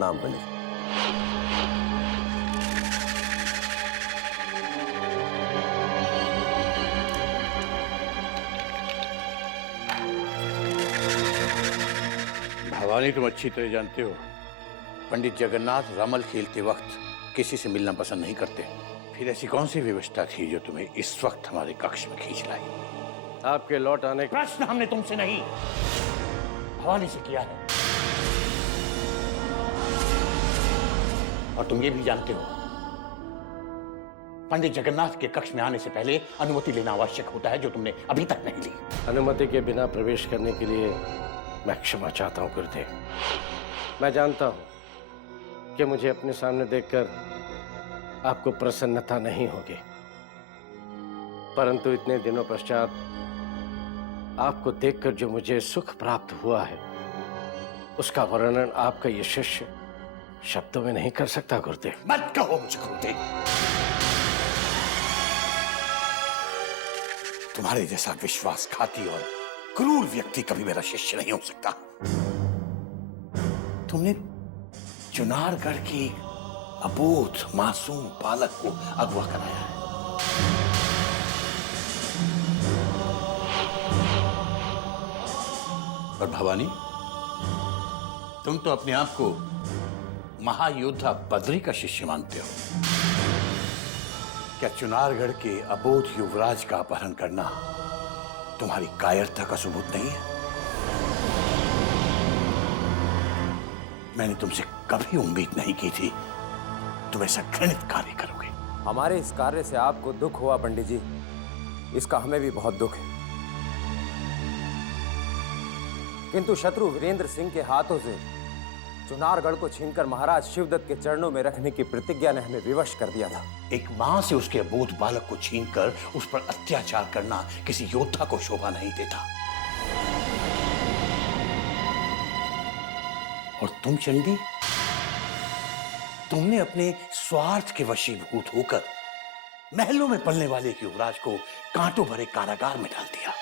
प्रणाम पंडित। भवानी, तुम अच्छी तरह जानते हो पंडित जगन्नाथ रमल खेलते वक्त किसी से मिलना पसंद नहीं करते। फिर ऐसी कौन सी व्यवस्था थी जो तुम्हें इस वक्त हमारे कक्ष में खींच लाई? आपके लौट आने का प्रश्न हमने तुमसे नहीं, भवानी से किया है। और तुम ये भी जानते हो पंडित जगन्नाथ के कक्ष में आने से पहले अनुमति लेना आवश्यक होता है, जो तुमने अभी तक नहीं ली। अनुमति के बिना प्रवेश करने के लिए मैं क्षमा चाहता हूं गुरुदेव। मैं जानता हूं कि मुझे अपने सामने देखकर आपको प्रसन्नता नहीं होगी, परंतु इतने दिनों पश्चात आपको देखकर जो मुझे सुख प्राप्त हुआ है उसका वर्णन आपका ये शिष्य शब्दों में नहीं कर सकता गुरुदेव। मत कहो मुझे गुरुदेव। तुम्हारे जैसा विश्वासघाती और क्रूर व्यक्ति कभी मेरा शिष्य नहीं हो सकता। तुमने चुनारगढ़ की अबोध मासूम बालक को अगवा कराया है। और भवानी, तुम तो अपने आप को महायोद्धा बद्री का शिष्य मानते हो। क्या चुनारगढ़ के अबोध युवराज का अपहरण करना तुम्हारी कायरता का सबूत नहीं है? मैंने तुमसे कभी उम्मीद नहीं की थी तुम ऐसा घृणित कार्य करोगे। हमारे इस कार्य से आपको दुख हुआ पंडित जी, इसका हमें भी बहुत दुख है, किंतु शत्रु वीरेंद्र सिंह के हाथों से चुनारगढ़ को छीनकर महाराज शिवदत्त के चरणों में रखने की प्रतिज्ञा ने हमें विवश कर दिया था। एक मां से उसके अबोध बालक को छीनकर उस पर अत्याचार करना किसी योद्धा को शोभा नहीं देता। और तुम चंडी, तुमने अपने स्वार्थ के वशीभूत होकर महलों में पलने वाले एक युवराज को कांटों भरे कारागार में डाल दिया।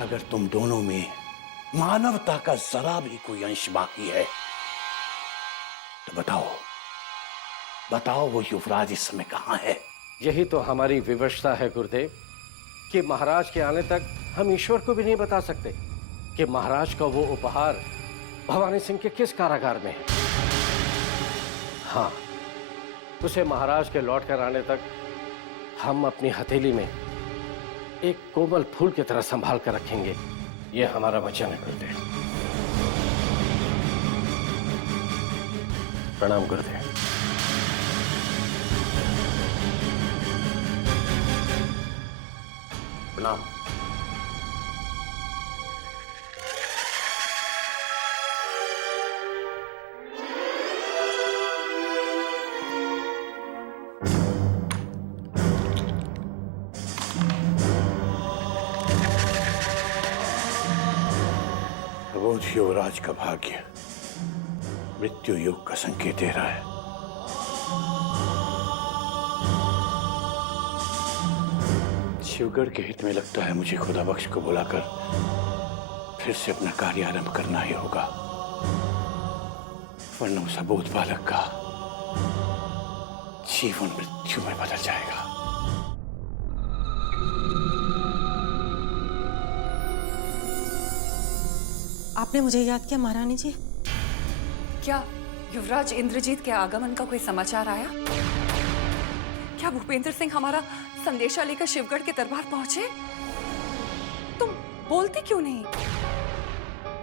अगर तुम दोनों में मानवता का जरा भी कोई अंश बाकी है तो बताओ वो युवराज इस समय कहां है? यही तो हमारी विवशता है गुरुदेव कि महाराज के आने तक हम ईश्वर को भी नहीं बता सकते कि महाराज का वो उपहार भवानी सिंह के किस कारागार में है। हाँ, उसे महाराज के लौट कर आने तक हम अपनी हथेली में एक कोमल फूल की तरह संभाल कर रखेंगे, ये हमारा वचन है गुरुदेव। प्रणाम गुरुदेव। प्रणाम। अबोध युवराज का भाग्य मृत्यु योग का संकेत दे रहा है। शिवगढ़ के हित में लगता है मुझे खुदा बख्श को बुलाकर फिर से अपना कार्य आरंभ करना ही होगा, वरना उस अबोध बालक का जीवन मृत्यु में बदल जाएगा। आपने मुझे याद किया महारानी जी? क्या युवराज इंद्रजीत के आगमन का कोई समाचार आया? क्या भूपेंद्र सिंह हमारा संदेशा लेकर शिवगढ़ के दरबार पहुंचे? तुम बोलती क्यों नहीं?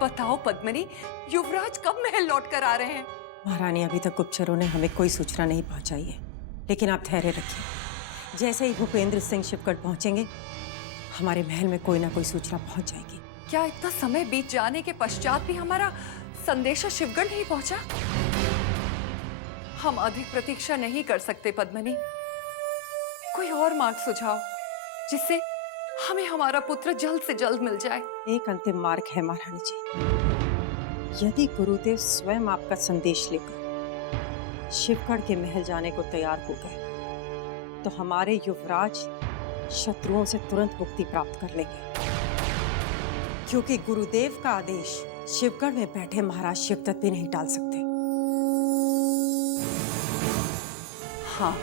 बताओ पद्मिनी, युवराज कब महल लौट कर आ रहे हैं? महारानी, अभी तक गुप्तचरों ने हमें कोई सूचना नहीं पहुंचाई है, लेकिन आप धैर्य रखिए। जैसे ही भूपेंद्र सिंह शिवगढ़ पहुंचेंगे हमारे महल में कोई ना कोई सूचना पहुंच जाएगी। क्या इतना समय बीत जाने के पश्चात भी हमारा संदेशा शिवगढ़ नहीं पहुंचा? हम अधिक प्रतीक्षा नहीं कर सकते पद्मिनी। कोई और मार्ग सुझाओ जिससे हमें हमारा पुत्र जल्द से जल्द मिल जाए। एक अंतिम मार्ग है महारानी जी। यदि गुरुदेव स्वयं आपका संदेश लेकर शिवगढ़ के महल जाने को तैयार हो गए तो हमारे युवराज शत्रुओं से तुरंत मुक्ति प्राप्त कर लेंगे, क्योंकि गुरुदेव का आदेश शिवगढ़ में बैठे महाराज शिवदत्त भी नहीं टाल सकते। हाँ,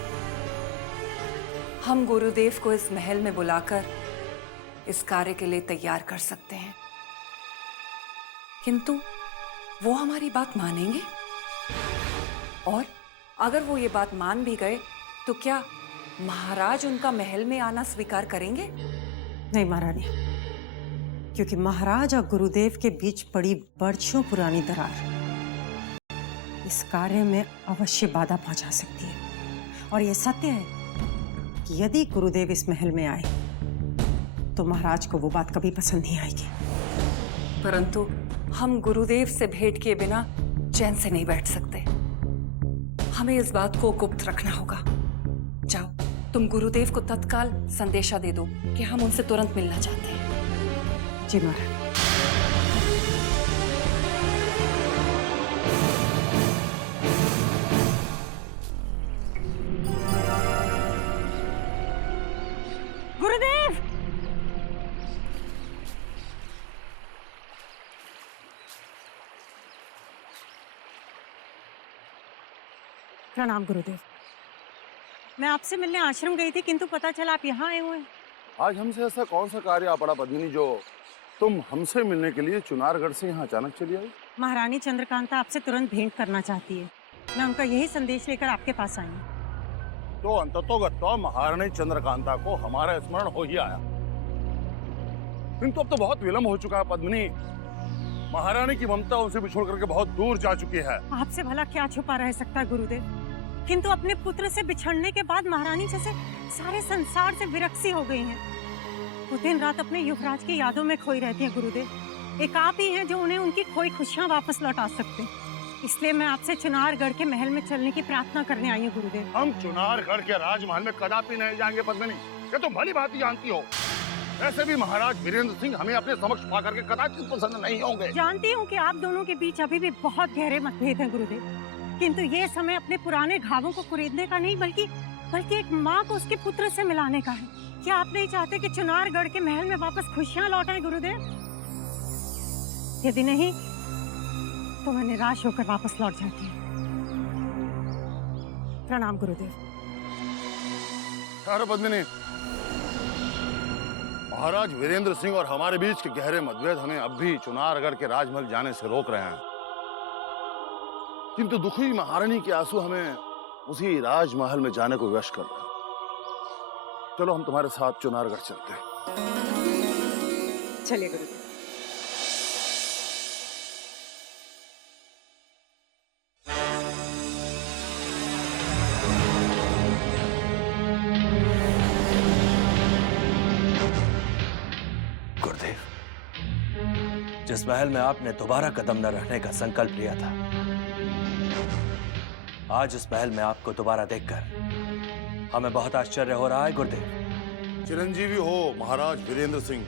हम गुरुदेव को इस महल में बुलाकर इस कार्य के लिए तैयार कर सकते हैं, किंतु वो हमारी बात मानेंगे? और अगर वो ये बात मान भी गए तो क्या महाराज उनका महल में आना स्वीकार करेंगे? नहीं महारानी, क्योंकि महाराज और गुरुदेव के बीच पड़ी बरसों पुरानी दरार इस कार्य में अवश्य बाधा पहुंचा सकती है। और यह सत्य है कि यदि गुरुदेव इस महल में आए तो महाराज को वो बात कभी पसंद नहीं आएगी। परंतु हम गुरुदेव से भेंट किए बिना चैन से नहीं बैठ सकते। हमें इस बात को गुप्त रखना होगा। जाओ, तुम गुरुदेव को तत्काल संदेशा दे दो कि हम उनसे तुरंत मिलना चाहते हैं। जी महाराज। गुरुदेव! प्रणाम गुरुदेव। मैं आपसे मिलने आश्रम गई थी, किंतु पता चला आप यहाँ आए हुए हैं। आज हमसे ऐसा कौन सा कार्य आ पड़ा पद्मिनी जो तुम हमसे मिलने के लिए चुनारगढ़ से यहाँ अचानक चली आई? महारानी चंद्रकांता आपसे तुरंत भेंट करना चाहती है। मैं उनका यही संदेश लेकर आपके पास आई हूँ। तो अंततोगत्वा महारानी चंद्रकांता को हमारा स्मरण हो ही आया, किंतु अब तो बहुत विलम्ब हो चुका है पद्मिनी। महारानी की ममता उनसे बिछोड़ करके बहुत दूर जा चुकी है। आपसे भला क्या छुपा रह सकता है गुरुदेव, किंतु अपने पुत्र से बिछड़ने के बाद महारानी जैसे सारे संसार से विरक्सी हो गई हैं। वो दिन रात अपने युवराज की यादों में खोई रहती हैं गुरुदेव। एक आप ही हैं जो उन्हें उनकी खोई खुशियां वापस लौटा सकते हैं। इसलिए मैं आपसे चुनारगढ़ के महल में चलने की प्रार्थना करने आई हूँ गुरुदेव। हम चुनारगढ़ के राजमहल में कदापि नहीं जाएंगे पद्मिनी, ये तो भली भांति जानती हो। ऐसे भी महाराज वीरेंद्र सिंह हमें अपने समक्ष पा करके कदाचित पसंद नहीं होंगे। जानती हूँ कि आप दोनों के बीच अभी भी बहुत गहरे मतभेद हैं गुरुदेव, किंतु ये समय अपने पुराने घावों को कुरेदने का नहीं बल्कि एक माँ को उसके पुत्र से मिलाने का है। क्या आप नहीं चाहते कि चुनारगढ़ के महल में वापस खुशियाँ लौटाएं गुरुदेव? यदि नहीं तो मैं निराश होकर वापस लौट जाती हूँ। प्रणाम गुरुदेव। अरे पद्मिनी, महाराज वीरेंद्र सिंह और हमारे बीच के गहरे मतभेद हमें अब भी चुनारगढ़ के राजमहल जाने से रोक रहे हैं, किंतु दुखी महारानी के आंसू हमें उसी राजमहल में जाने को विवश कर रहे हैं। चलो हम तुम्हारे साथ चुनारगढ़ चलते हैं। चलिए गुरुदेव। गुरुदेव, जिस महल में आपने दोबारा कदम न रखने का संकल्प लिया था, आज इस महल में आपको दोबारा देखकर हमें बहुत आश्चर्य हो रहा है गुरुदेव। चिरंजीवी हो महाराज वीरेंद्र सिंह।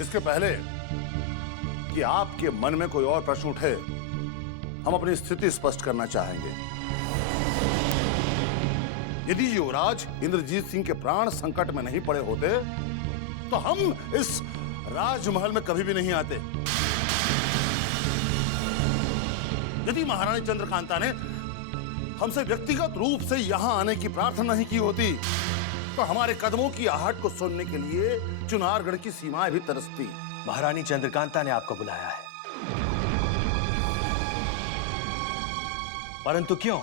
इसके पहले कि आपके मन में कोई और प्रश्न उठे, हम अपनी स्थिति स्पष्ट करना चाहेंगे। यदि युवराज इंद्रजीत सिंह के प्राण संकट में नहीं पड़े होते तो हम इस राजमहल में कभी भी नहीं आते। यदि महारानी चंद्रकांता ने हमसे व्यक्तिगत रूप से यहां आने की प्रार्थना नहीं की होती तो हमारे कदमों की आहट को सुनने के लिए चुनारगढ़ की सीमाएं भी तरसती। महारानी चंद्रकांता ने आपको बुलाया है, परंतु क्यों?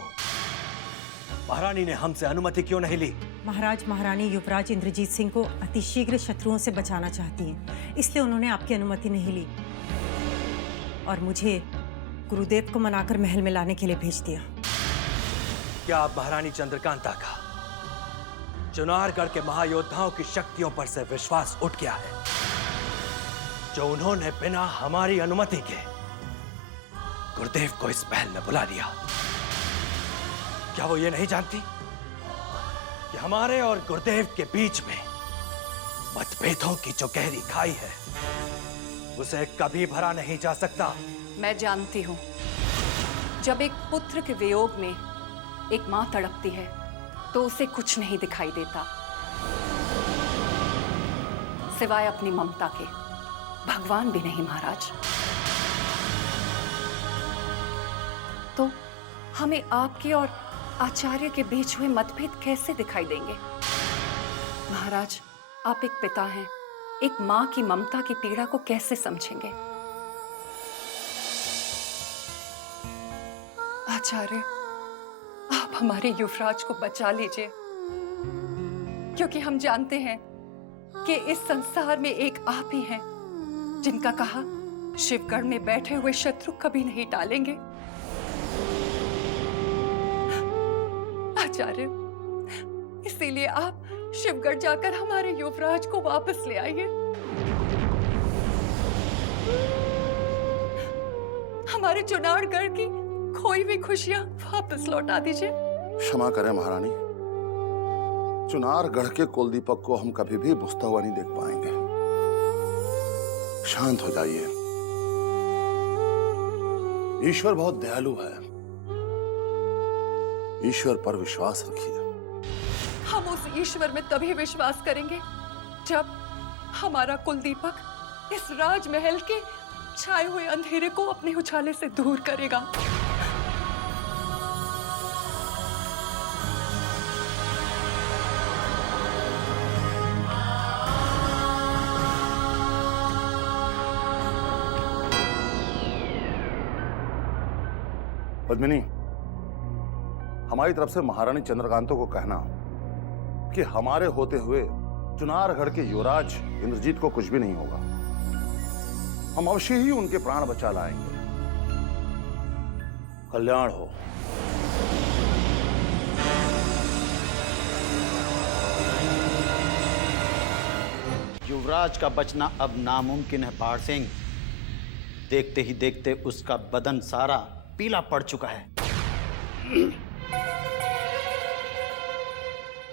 महारानी ने हमसे अनुमति क्यों नहीं ली? महाराज महारानी युवराज इंद्रजीत सिंह को अतिशीघ्र शत्रुओं से बचाना चाहती हैं, इसलिए उन्होंने आपकी अनुमति नहीं ली और मुझे गुरुदेव को मनाकर महल में लाने के लिए भेज दिया। क्या आप महारानी चंद्रकांता का चुनारगढ़ के महायोद्धाओं की शक्तियों पर से विश्वास उठ गया है, जो उन्होंने बिना हमारी अनुमति के गुरुदेव को इस महल में बुला लिया? क्या वो ये नहीं जानती कि हमारे और गुरुदेव के बीच में मतभेदों की जो गहरी खाई है उसे कभी भरा नहीं जा सकता? मैं जानती हूँ, जब एक पुत्र के वियोग में एक माँ तड़पती है तो उसे कुछ नहीं दिखाई देता सिवाय अपनी ममता के। भगवान भी नहीं महाराज। तो हमें आपके और आचार्य के बीच हुए मतभेद कैसे दिखाई देंगे? महाराज, आप एक पिता हैं, एक मां की ममता की पीड़ा को कैसे समझेंगे? आचार्य, आप हमारे युवराज को बचा लीजिए, क्योंकि हम जानते हैं कि इस संसार में एक आप ही हैं जिनका कहा शिवगढ़ में बैठे हुए शत्रु कभी नहीं टालेंगे। आचार्य, इसीलिए आप शिवगढ़ जाकर हमारे युवराज को वापस ले आइए। हमारे चुनारगढ़ की खोई हुई खुशियां वापस लौटा दीजिए। क्षमा करें महारानी, चुनारगढ़ के कुलदीपक को हम कभी भी बुझता हुआ नहीं देख पाएंगे। शांत हो जाइए। ईश्वर बहुत दयालु है, ईश्वर पर विश्वास रखिए। हम उस ईश्वर में तभी विश्वास करेंगे जब हमारा कुलदीपक इस राजमहल के छाए हुए अंधेरे को अपने उछाले से दूर करेगा। पद्मिनी, हमारी तरफ से महारानी चंद्रकांता को कहना कि हमारे होते हुए चुनारगढ़ के युवराज इंद्रजीत को कुछ भी नहीं होगा। हम अवश्य ही उनके प्राण बचा लाएंगे। कल्याण हो। युवराज का बचना अब नामुमकिन है पहाड़ सिंह। देखते ही देखते उसका बदन सारा पीला पड़ चुका है।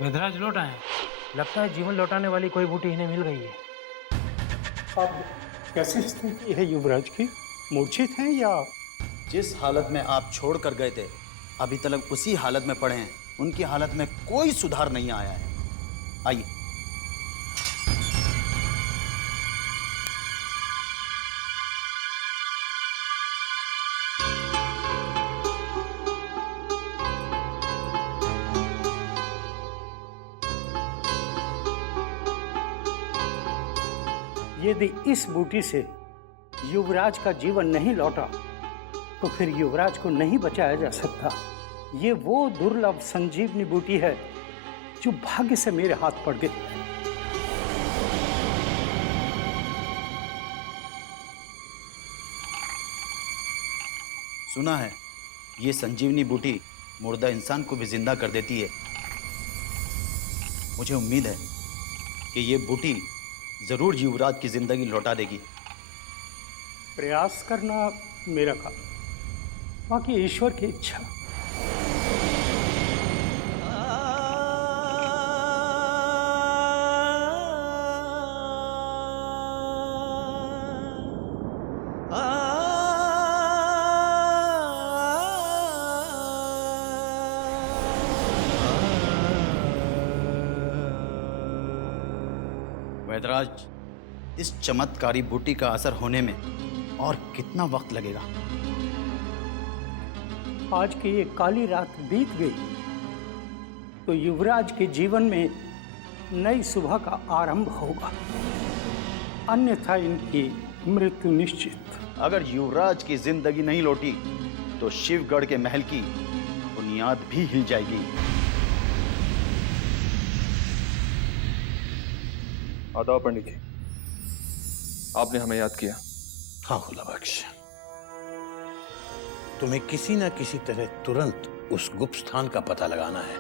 वेदराज लौट आए। लगता है जीवन लौटाने वाली कोई बूटी इन्हें मिल गई है। आप कैसे स्थिति है युवराज की? मूर्छित हैं या? जिस हालत में आप छोड़ कर गए थे अभी तक उसी हालत में पड़े हैं। उनकी हालत में कोई सुधार नहीं आया है। आइए। यदि इस बूटी से युवराज का जीवन नहीं लौटा तो फिर युवराज को नहीं बचाया जा सकता। ये वो दुर्लभ संजीवनी बूटी है जो भाग्य से मेरे हाथ पड़ गई। सुना है ये संजीवनी बूटी मुर्दा इंसान को भी जिंदा कर देती है। मुझे उम्मीद है कि ये बूटी जरूर युवराज की जिंदगी लौटा देगी। प्रयास करना मेरा काम, बाकी ईश्वर की इच्छा। वैदराज, इस चमत्कारी बूटी का असर होने में और कितना वक्त लगेगा? आज की ये काली रात बीत गई तो युवराज के जीवन में नई सुबह का आरंभ होगा, अन्यथा इनकी मृत्यु निश्चित। अगर युवराज की जिंदगी नहीं लौटी तो शिवगढ़ के महल की बुनियाद भी हिल जाएगी। आदाब पंडित जी, आपने हमें याद किया। हाँ खुदा बख्श, तुम्हें किसी न किसी तरह तुरंत उस गुप्त स्थान का पता लगाना है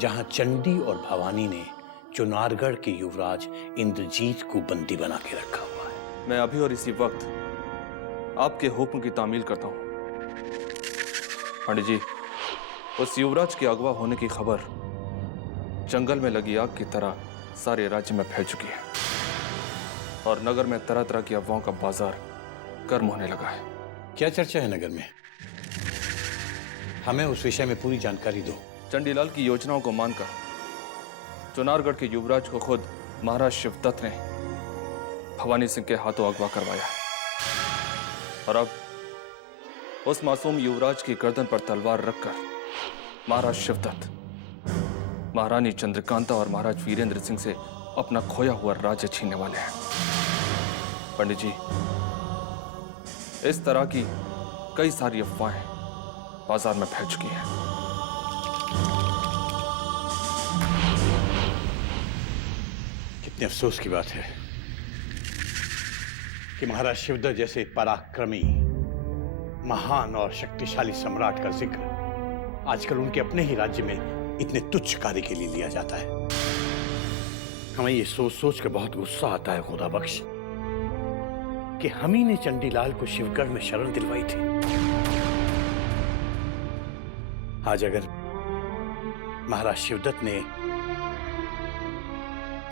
जहां चंडी और भवानी ने चुनारगढ़ के युवराज इंद्रजीत को बंदी बना के रखा हुआ है। मैं अभी और इसी वक्त आपके हुक्म की तामील करता हूं। पंडित जी, उस युवराज के अगवा होने की खबर जंगल में लगी आग की तरह सारे राज्य में फैल चुकी है और नगर में तरह तरह की अफवाहों का बाजार गर्म होने लगा है। क्या चर्चा है नगर में? हमें उस विषय में पूरी जानकारी दो। चंडीलाल की योजनाओं को मानकर चुनारगढ़ के युवराज को खुद महाराज शिवदत्त ने भवानी सिंह के हाथों अगवा करवाया है और अब उस मासूम युवराज की गर्दन पर तलवार रखकर महाराज शिवदत्त, महारानी चंद्रकांता और महाराज वीरेंद्र सिंह से अपना खोया हुआ राज्य छीनने वाले हैं। पंडित जी, इस तरह की कई सारी अफवाहें बाजार में फैल चुकी हैं। कितने अफसोस की बात है कि महाराज शिवदत्त जैसे पराक्रमी, महान और शक्तिशाली सम्राट का जिक्र आजकल उनके अपने ही राज्य में इतने तुच्छ कार्य के लिए लिया जाता है। हमें ये सोच सोच कर बहुत गुस्सा आता है खुदा बख्श कि हम ही ने चंडीलाल को शिवगढ़ में शरण दिलवाई थी। आज अगर महाराज शिवदत्त ने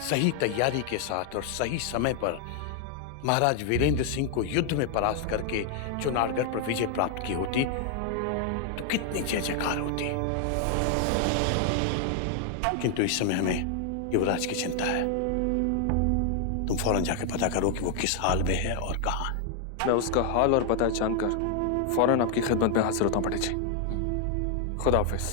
सही तैयारी के साथ और सही समय पर महाराज वीरेंद्र सिंह को युद्ध में परास्त करके चुनारगढ़ पर विजय प्राप्त की होती तो कितनी जय जयकार होती। किंतु इस समय हमें युवराज की चिंता है। तुम फौरन जाके पता करो कि वो किस हाल में है और कहां है। मैं उसका हाल और पता जानकर फौरन आपकी खिदमत में हाजिर होता हूं पंडित जी। खुदा हाफिज।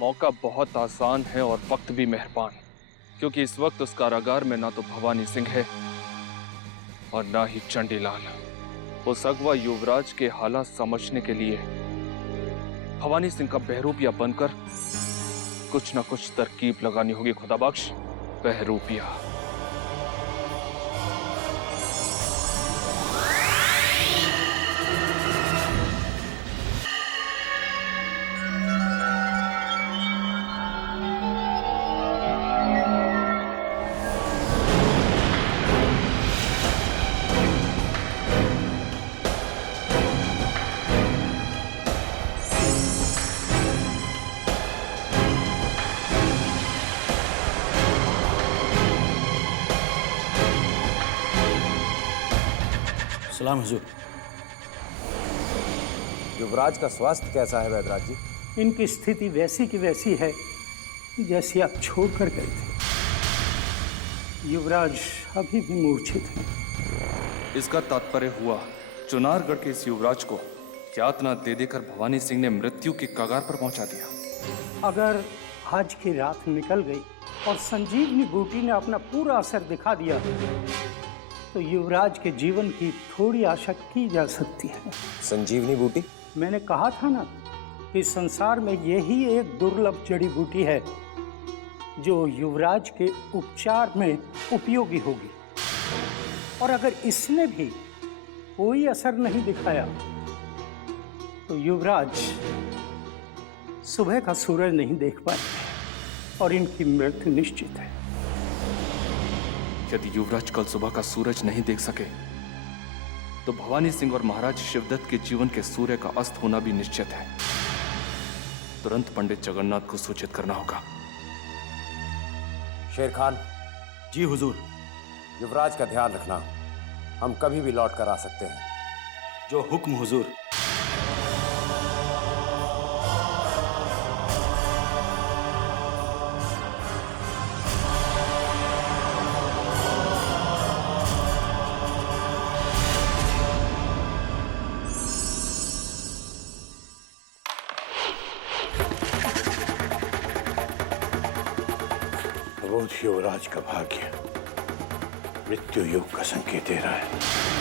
मौका बहुत आसान है और वक्त भी मेहरबान, क्योंकि इस वक्त उस कारागार में ना तो भवानी सिंह है और ना ही चंडीलाल। उस अगवा युवराज के हालात समझने के लिए भवानी सिंह का बहरूपिया बनकर कुछ ना कुछ तरकीब लगानी होगी। खुदा बख्श, बहरूपिया। सलाम हुजूर। युवराज का स्वास्थ्य कैसा है वैदराज जी? इनकी स्थिति वैसी की वैसी है जैसी आप छोड़कर गए थे। युवराज अभी भी मूर्छित हैं। इसका तात्पर्य हुआ चुनारगढ़ के इस युवराज को यातना दे देकर भवानी सिंह ने मृत्यु की कगार पर पहुंचा दिया। अगर आज की रात निकल गई और संजीवनी बूटी ने अपना पूरा असर दिखा दिया तो युवराज के जीवन की थोड़ी आशा की जा सकती है। संजीवनी बूटी? मैंने कहा था ना कि संसार में यही एक दुर्लभ जड़ी बूटी है जो युवराज के उपचार में उपयोगी होगी। और अगर इसने भी कोई असर नहीं दिखाया तो युवराज सुबह का सूरज नहीं देख पाए और इनकी मृत्यु निश्चित है। यदि युवराज कल सुबह का सूरज नहीं देख सके तो भवानी सिंह और महाराज शिवदत्त के जीवन के सूर्य का अस्त होना भी निश्चित है। तुरंत पंडित जगन्नाथ को सूचित करना होगा। शेर खान। जी हुजूर। युवराज का ध्यान रखना, हम कभी भी लौट कर आ सकते हैं। जो हुक्म हुजूर। युवराज का भाग्य मृत्यु योग का संकेत दे रहा है।